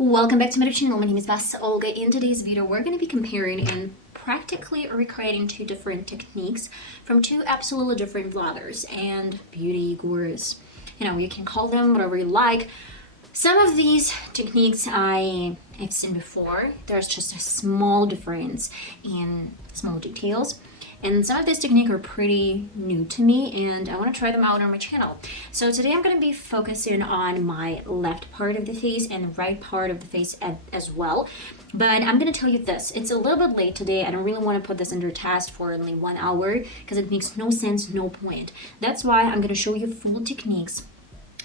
Welcome back to my channel. My name is VassaOlga. In today's video, we're going to be comparing and practically recreating two different techniques from two absolutely different vloggers and beauty gurus. You can call them whatever you like. Some of these techniques I've seen before. There's just a small difference in small details. And some of these techniques are pretty new to me and I want to try them out on my channel. So today I'm going to be focusing on my left part of the face and right part of the face as well. But I'm going to tell you this, it's a little bit late today. I don't really want to put this under test for only 1 hour because it makes no sense, no point. That's why I'm going to show you full techniques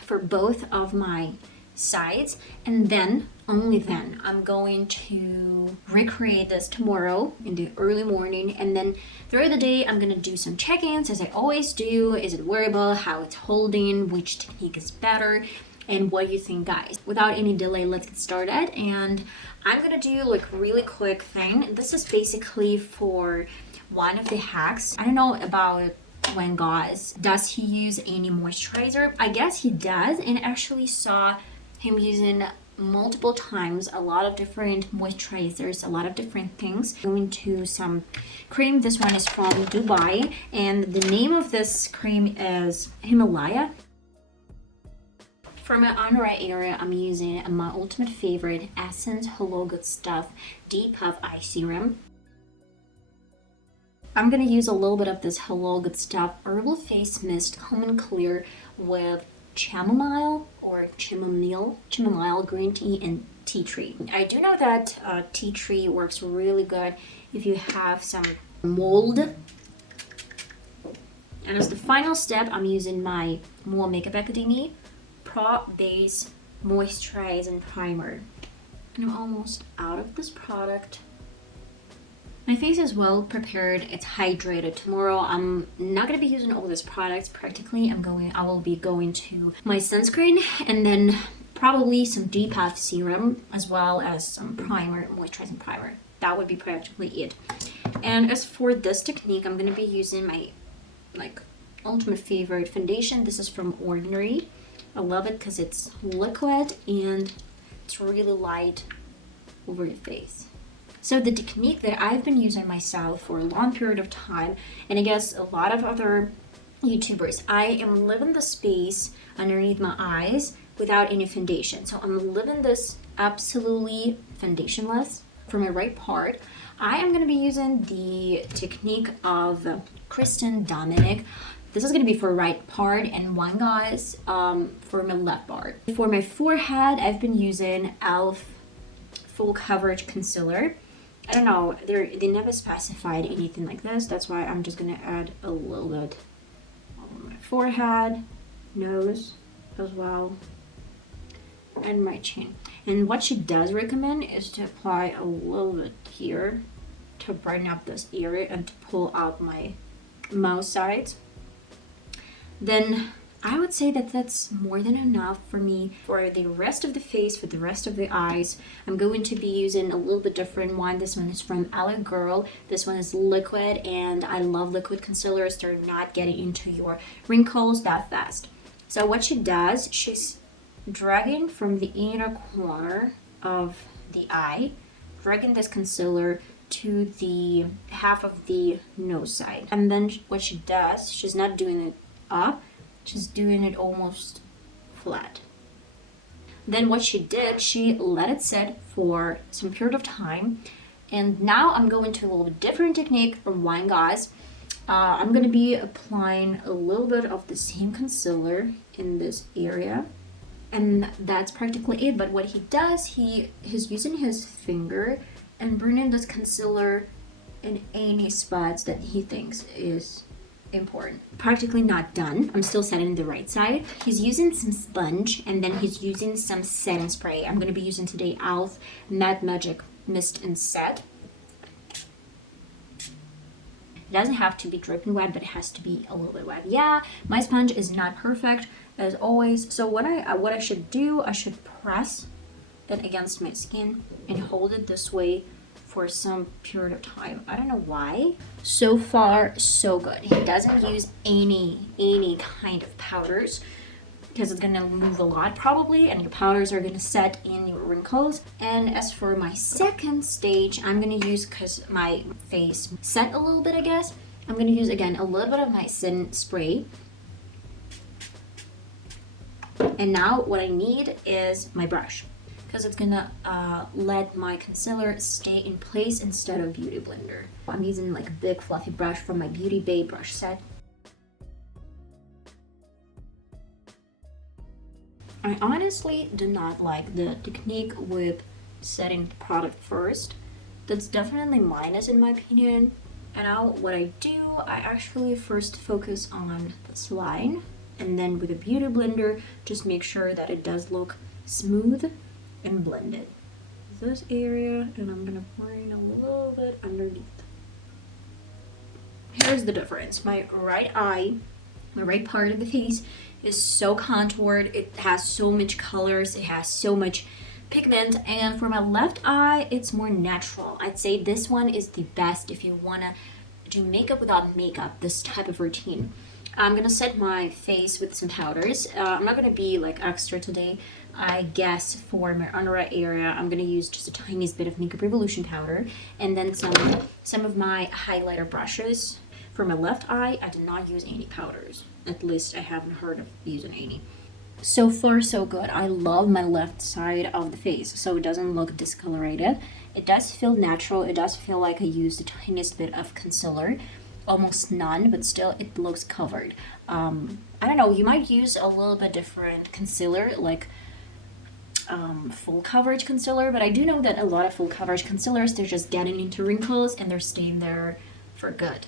for both of my sides, and then only then I'm going to recreate this tomorrow in the early morning, and then throughout the day I'm gonna do some check-ins as I always do. Is it wearable, how it's holding, which technique is better, and what you think, guys. Without any delay, let's get started. And I'm gonna do like really quick thing. This is basically for one of the hacks. I don't know about when guys, does he use any moisturizer? I guess he does, and actually saw him using multiple times a lot of different moisturizers, a lot of different things. Going to some cream. This one is from Dubai, and the name of this cream is Himalava. For my under eye area, I'm using my ultimate favorite Essence Hello Good Stuff Depuff Eye Serum. I'm gonna use a little bit of this Hello Good Stuff Herbal Face Mist Calm and Clear with chamomile green tea and tea tree. I do know that tea tree works really good if you have some mold. And as the final step, I'm using my More Makeup Academy Pro Base Moisturizing Primer. And I'm almost out of this product. My face is well prepared, it's hydrated. Tomorrow I'm not gonna be using all these products practically. I will be going to my sunscreen and then probably some Depuff serum as well as some primer, moisturizing primer. That would be practically it. And as for this technique, I'm gonna be using my ultimate favorite foundation. This is from Ordinary. I love it because it's liquid and it's really light over your face. So the technique that I've been using myself for a long period of time, and I guess a lot of other YouTubers, I am living the space underneath my eyes without any foundation. So I'm living this absolutely foundationless for my right part. I am going to be using the technique of Kristen Dominic. This is going to be for right part, and one guy's for my left part. For my forehead, I've been using e.l.f. Full Coverage Concealer. I don't know, they never specified anything like this. That's why I'm just gonna add a little bit on my forehead, nose as well, and my chin. And what she does recommend is to apply a little bit here to brighten up this area and to pull out my mouth sides. Then I would say that that's more than enough for me. For the rest of the face, for the rest of the eyes, I'm going to be using a little bit different one. This one is from L.A.Girl. This one is liquid, and I love liquid concealers. They're not getting into your wrinkles that fast. So what she does, she's dragging from the inner corner of the eye, dragging this concealer to the half of the nose side. And then what she does, she's not doing it up, she's doing it almost flat. Then what she did, she let it sit for some period of time. And now I'm going to a little bit different technique from wine guys. I'm going to be applying a little bit of the same concealer in this area. And that's practically it. But what he does, he's using his finger and bringing this concealer in any spots that he thinks is important. Practically not done. I'm still setting the right side. He's using some sponge and then he's using some setting spray. I'm going to be using today e.l.f. Matte Magic Mist and Set. It doesn't have to be dripping wet, but it has to be a little bit wet. Yeah, my sponge is not perfect as always. So what I should do, I should press it against my skin and hold it this way for some period of time. I don't know why. So far, so good. He doesn't use any kind of powders. because it's gonna move a lot probably, and your powders are gonna set in your wrinkles. And as for my second stage, I'm gonna use, because my face set a little bit, I guess, I'm gonna use again a little bit of my setting spray. And now what I need is my brush, because it's gonna let my concealer stay in place instead of Beauty Blender. I'm using like a big fluffy brush from my Beauty Bay brush set. I honestly do not like the technique with setting the product first. That's definitely minus in my opinion. And now what I do, I actually first focus on this line, and then with a Beauty Blender, just make sure that it does look smooth and blended. This area, and I'm gonna bring a little bit underneath. Here's the difference. My right eye, the right part of the face, is so contoured. It has so much colors. It has so much pigment. And for my left eye, it's more natural. I'd say this one is the best if you wanna do makeup without makeup, this type of routine. I'm gonna set my face with some powders. I'm not gonna be like extra today. I guess for my under eye area, I'm gonna use just a tiniest bit of Makeup Revolution powder, and then some of my highlighter brushes. For my left eye, I did not use any powders. At least I haven't heard of using any. So far, so good. I love my left side of the face, so it doesn't look discolorated. It does feel natural. It does feel like I used the tiniest bit of concealer. Almost none, but still it looks covered. I don't know, you might use a little bit different concealer, like full coverage concealer, but I do know that a lot of full coverage concealers, they're just getting into wrinkles and they're staying there for good.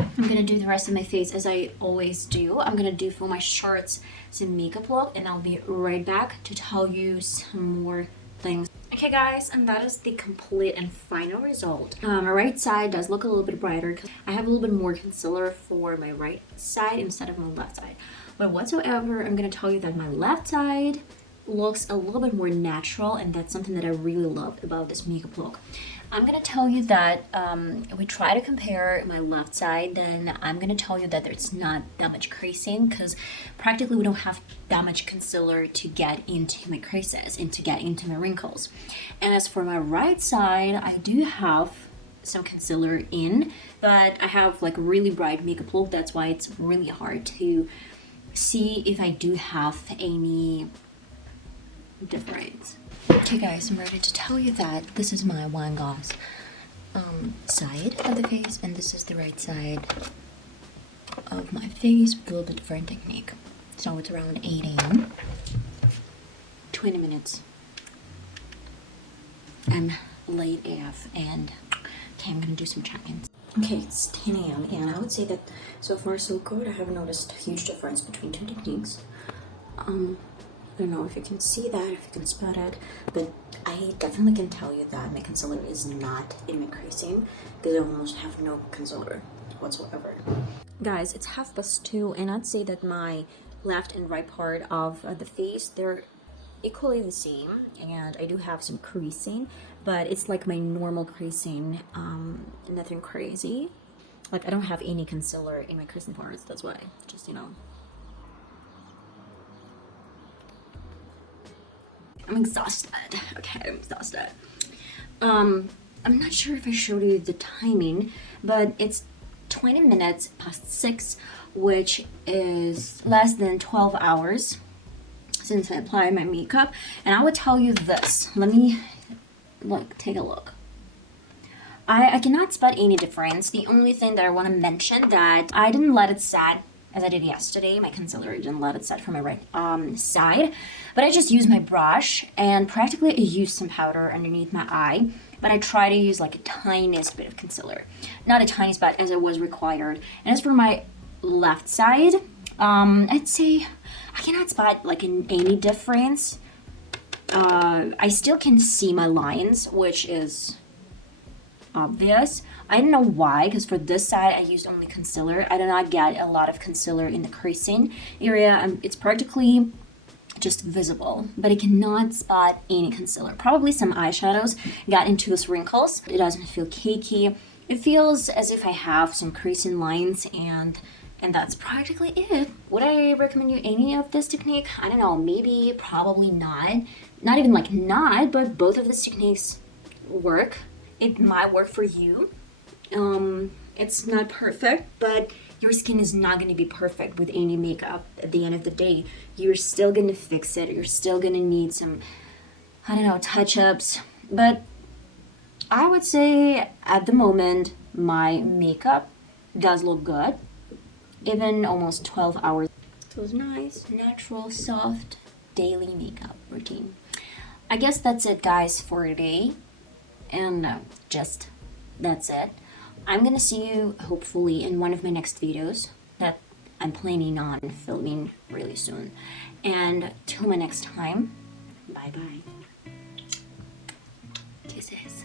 I'm gonna do the rest of my face as I always do. I'm gonna do for my shorts some makeup look, and I'll be right back to tell you some more things. Okay guys, and that is the complete and final result. My right side does look a little bit brighter because I have a little bit more concealer for my right side instead of my left side. But whatsoever, I'm gonna tell you that my left side looks a little bit more natural, and that's something that I really love about this makeup look. I'm gonna tell you that if we try to compare my left side, then I'm gonna tell you that there's not that much creasing, because practically we don't have that much concealer to get into my creases and to get into my wrinkles. And as for my right side, I do have some concealer in, but I have like a really bright makeup look. That's why it's really hard to see if I do have any difference. Okay guys, I'm ready to tell you that this is my wine glass side of the face, and this is the right side of my face with a little bit different technique. So it's around 8 a.m. 20 minutes. I'm late AF, and okay, I'm gonna do some check-ins. Okay, it's 10 a.m. and I would say that so far so good. I haven't noticed a huge difference between two techniques. I don't know if you can see that, if you can spot it, but I definitely can tell you that my concealer is not in my creasing, because I almost have no concealer whatsoever. Guys, it's 2:30, and I'd say that my left and right part of the face, they're equally the same, and I do have some creasing, but it's like my normal creasing, nothing crazy. Like I don't have any concealer in my creasing parts, that's why, just, you know. I'm exhausted. Okay, I'm exhausted. I'm not sure if I showed you the timing, but it's 20 minutes past 6, which is less than 12 hours since I applied my makeup. And I would tell you this. Let me take a look. I cannot spot any difference. The only thing that I want to mention that I didn't let it set as I did yesterday. My concealer didn't let it set from my right side, but I just used my brush, and practically I used some powder underneath my eye, but I try to use like a tiniest bit of concealer, not a tiny spot as it was required. And as for my left side, I'd say I cannot spot like any difference. I still can see my lines, which is obvious. I don't know why, because for this side I used only concealer. I did not get a lot of concealer in the creasing area. It's practically just visible, but I cannot spot any concealer. Probably some eyeshadows got into those wrinkles. It doesn't feel cakey. It feels as if I have some creasing lines, and And that's practically it. Would I recommend you any of this technique? I don't know, maybe, probably not. Not even like not, but both of these techniques work. It might work for you. It's not perfect, but your skin is not going to be perfect with any makeup at the end of the day. You're still going to fix it. You're still going to need some, I don't know, touch-ups. But I would say at the moment, my makeup does look good. Even almost 12 hours. So it's nice, natural, soft, daily makeup routine. I guess that's it, guys, for today. And that's it. I'm gonna see you hopefully in one of my next videos that I'm planning on filming really soon. And till my next time, bye bye. Kisses.